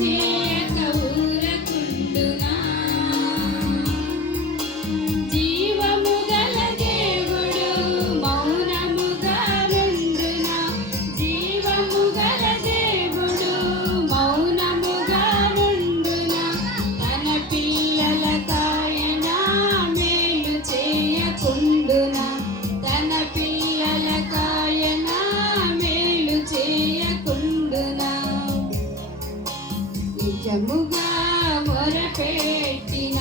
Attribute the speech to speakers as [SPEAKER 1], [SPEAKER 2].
[SPEAKER 1] empty. నిత్యముగా మొరపెట్టిన